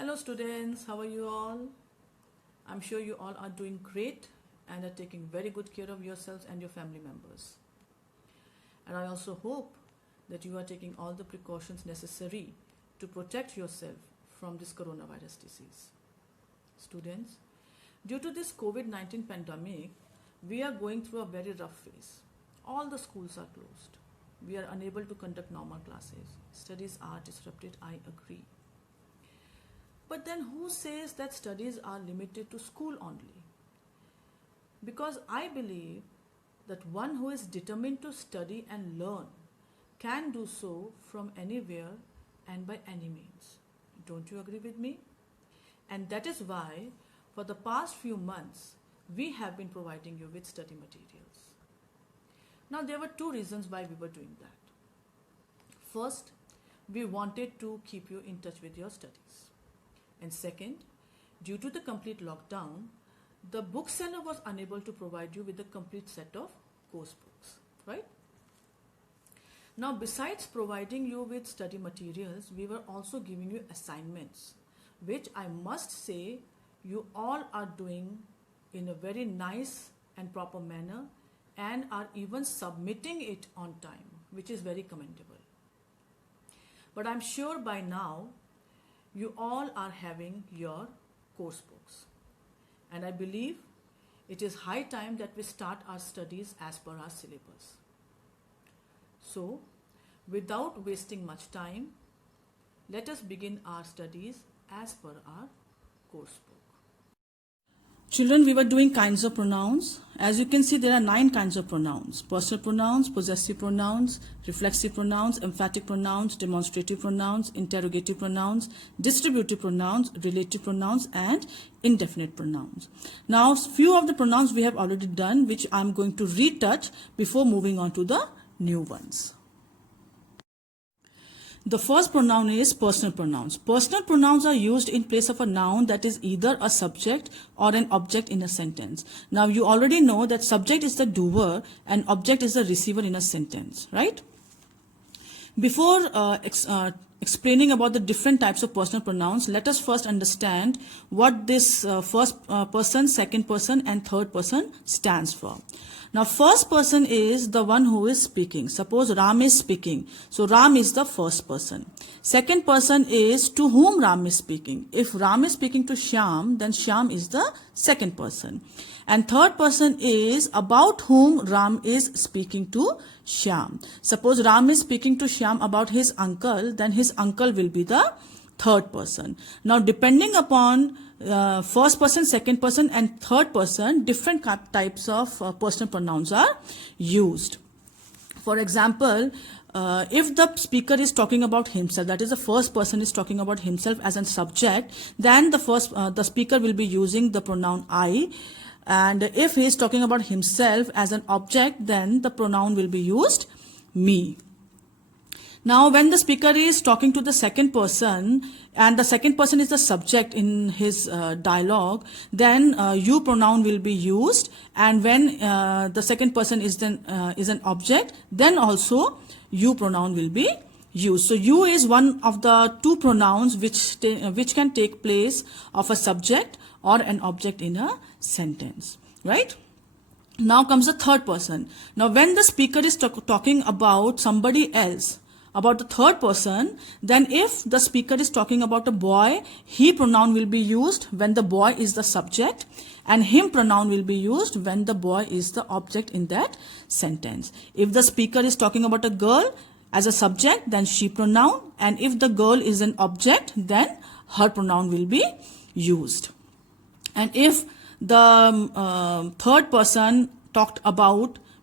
Hello students, how are you all? I'm sure you all are doing great and are taking very good care of yourselves and your family members. And I also hope that you are taking all the precautions necessary to protect yourself from this coronavirus disease. Students, due to this COVID-19 pandemic, we are going through a very rough phase. All the schools are closed. We are unable to conduct normal classes. Studies are disrupted, I agree. But then who says that studies are limited to school only? Because I believe that one who is determined to study and learn can do so from anywhere and by any means. Don't you agree with me? And that is why for the past few months we have been providing you with study materials. Now there were two reasons why we were doing that. First, we wanted to keep you in touch with your studies. And second, due to the complete lockdown, the bookseller was unable to provide you with a complete set of course books, right? Now, besides providing you with study materials, we were also giving you assignments, which I must say you all are doing in a very nice and proper manner and are even submitting it on time, which is very commendable. But I'm sure by now, you all are having your course books. And I believe it is high time that we start our studies as per our syllabus. So, without wasting much time, let us begin our studies as per our course book. Children, we were doing kinds of pronouns. As you can see, there are 9 kinds of pronouns. Personal pronouns, possessive pronouns, reflexive pronouns, emphatic pronouns, demonstrative pronouns, interrogative pronouns, distributive pronouns, relative pronouns, and indefinite pronouns. Now, few of the pronouns we have already done, which I'm going to retouch before moving on to the new ones. The first pronoun is personal pronouns. Personal pronouns are used in place of a noun that is either a subject or an object in a sentence. Now, you already know that subject is the doer and object is the receiver in a sentence, right? Before explaining about the different types of personal pronouns, let us first understand what this first person, second person, and third person stands for. Now, first person is the one who is speaking. Suppose Ram is speaking. So, Ram is the first person. Second person is to whom Ram is speaking. If Ram is speaking to Shyam, then Shyam is the second person. And third person is about whom Ram is speaking to Shyam. Suppose Ram is speaking to Shyam about his uncle, then his uncle will be the third person. Now, depending upon first person, second person, and third person, different types of personal pronouns are used. For example, if the speaker is talking about himself, that is the first person is talking about himself as a subject, then the speaker will be using the pronoun I. And if he is talking about himself as an object, then the pronoun will be used me. Now, when the speaker is talking to the second person and the second person is the subject in his dialogue, then you pronoun will be used. And when the second person is an object, then also you pronoun will be used. So, you is one of the two pronouns which can take place of a subject or an object in a sentence, right? Now comes the third person. Now, when the speaker is talking about somebody else, about the third person, then if the speaker is talking about a boy, he pronoun will be used when the boy is the subject, and him pronoun will be used when the boy is the object in that sentence. If the speaker is talking about a girl as a subject, then she pronoun, and if the girl is an object, then her pronoun will be used. And if the third person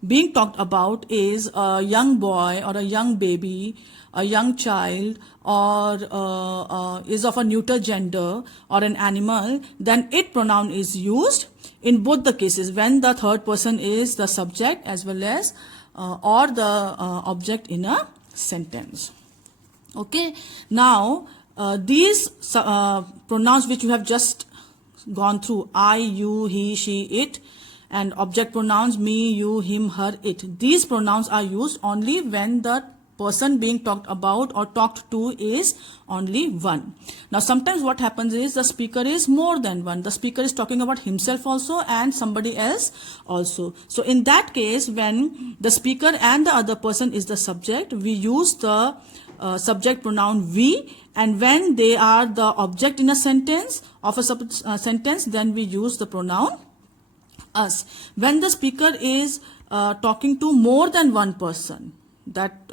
being talked about is a young boy or a young baby, a young child, or is of a neuter gender or an animal, then it pronoun is used in both the cases when the third person is the subject as well as or the object in a sentence. Okay, now these pronouns which you have just gone through, I, you, he, she, it, and object pronouns me, you, him, her, it. These pronouns are used only when the person being talked about or talked to is only one. Now sometimes what happens is the speaker is more than one. The speaker is talking about himself also and somebody else also. So in that case, when the speaker and the other person is the subject, we use the subject pronoun we, and when they are the object in a sentence of a sentence, then we use the pronoun us. When the speaker is talking to more than one person, that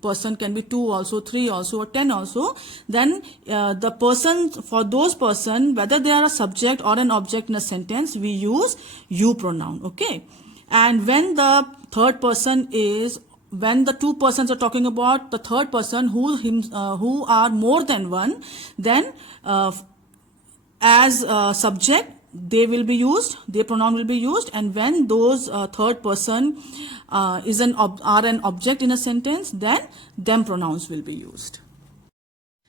person can be 2 also, 3 also, or 10 also, then the person, for those person, whether they are a subject or an object in a sentence, we use you pronoun. Okay. And when the third person is, when the two persons are talking about the third person who are more than one, then as subject they will be used, their pronoun will be used, and when those third person are an object in a sentence, then them pronouns will be used.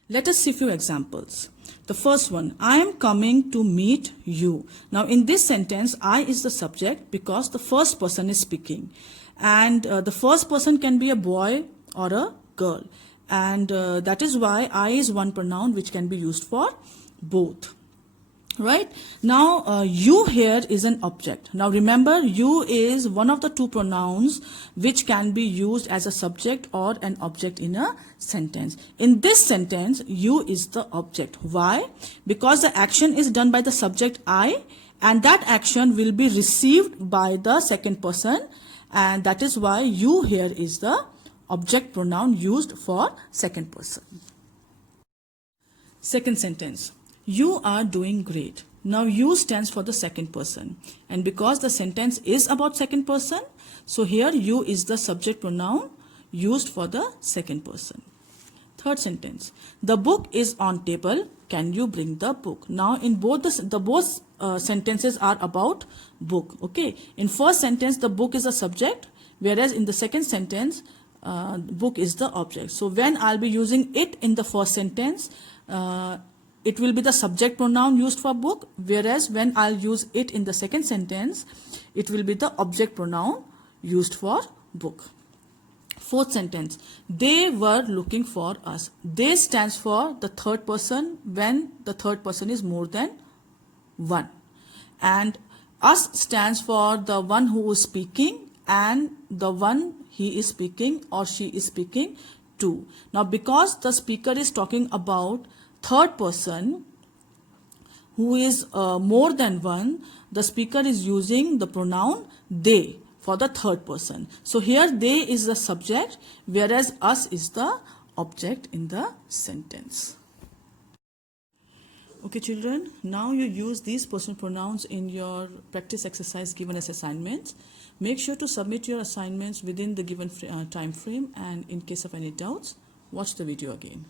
Let us see few examples. The first one, I am coming to meet you. Now in this sentence, I is the subject because the first person is speaking, and the first person can be a boy or a girl, and that is why I is one pronoun which can be used for both. Right? Now you here is an object. Now remember, you is one of the two pronouns which can be used as a subject or an object in a sentence. In this sentence, you is the object. Why? Because the action is done by the subject I, and that action will be received by the second person, and that is why you here is the object pronoun used for second person. Second sentence. You are doing great. Now you stands for the second person, and because the sentence is about second person, so here you is the subject pronoun used for the second person. Third sentence. The book is on table. Can you bring the book? Now in both both sentences are about book. Okay. In first sentence the book is a subject, whereas in the second sentence book is the object. So when I'll be using it in the first sentence, it will be the subject pronoun used for book, whereas when I'll use it in the second sentence, it will be the object pronoun used for book. Fourth sentence, they were looking for us. They stands for the third person when the third person is more than one, and us stands for the one who is speaking and the one he is speaking or she is speaking to. Now because the speaker is talking about third person who is more than one, the speaker is using the pronoun they for the third person. So here they is the subject, whereas us is the object in the sentence. Okay children, now you use these personal pronouns in your practice exercise given as assignments. Make sure to submit your assignments within the given time frame, and in case of any doubts, watch the video again.